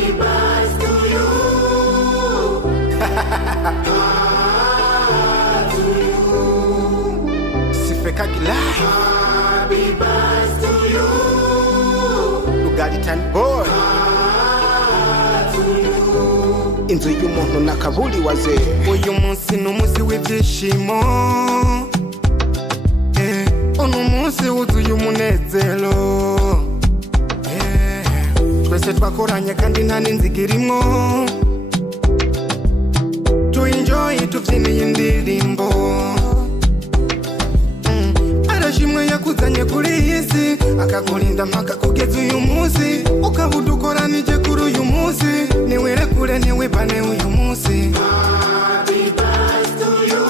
Happy birthday to you. To you. Sifekagi live. Happy birthday to you. Lugalitan boy. To you. Inzu y'umuntu nakabuli waze. Uyu munsi n'umunsi w'ibyishimo. Uno munsi wuzuye umunezero. Twese twakoranye kandi nta n'inzigira imwo. To enjoy tubyiniye indirimbo. Arashimwe yakuzanye kuri iyi si, akakurinda mpaka kugeza uyu munsi. Ukabuda ukoranije kuri uyu munsi, niwirekure niwibane uyu munsi. Happy birthday to you.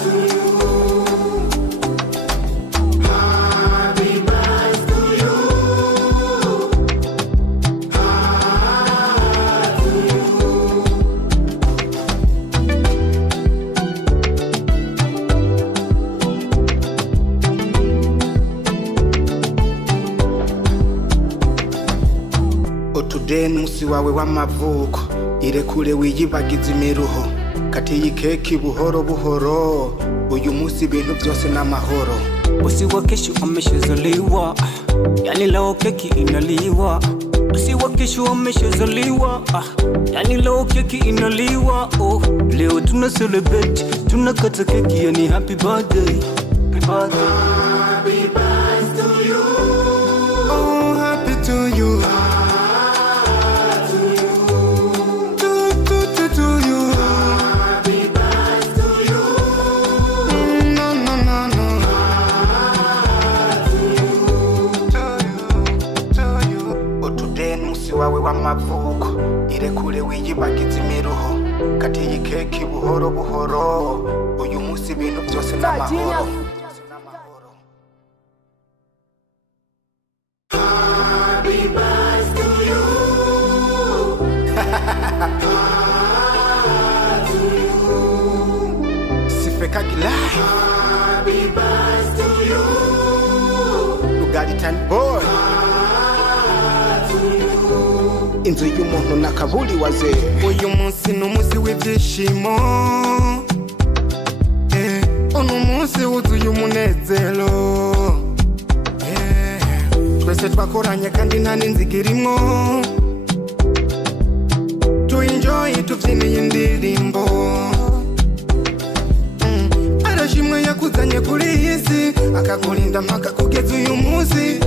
To you. Happy birthday to you. Today nusi wawe w'amavuko, irekure wiyibagiza imiruho, kati y'ikeki buhoro buhoro, uyu munsi ibintu byose n'amahoro. Usi wa kesho ameshazaliwa, yani leo keki inaliwa. Usi wa kesho ameshazaliwa, yani leo keki inaliwa. Oh, leo tuna celebrate, tunakata keki, yani happy birthday. Happy birthday. Happy birthday to you. Oh, happy to you. Wawe w'amavuko, irekure wiyibagiza imiruho, kati y'ikeki buhoro buhoro, uyu munsi ibintu byose n'amahoro. Happy birthday to you. To you. Sifekagi live. Happy birthday to you. Lugalitan boy. Inzu y'umuntu nakabuli waze. Uyu munsi n'umunsi w'ibyishimo. Uno munsi wuzuye umunezero. Twese twakoranye kandi nta n'inzigira imwo. To enjoy tubyiniye indirimbo. Arashimwe yakuzanye kuri iyi si, akakurinda mpaka kugeza uyu munsi.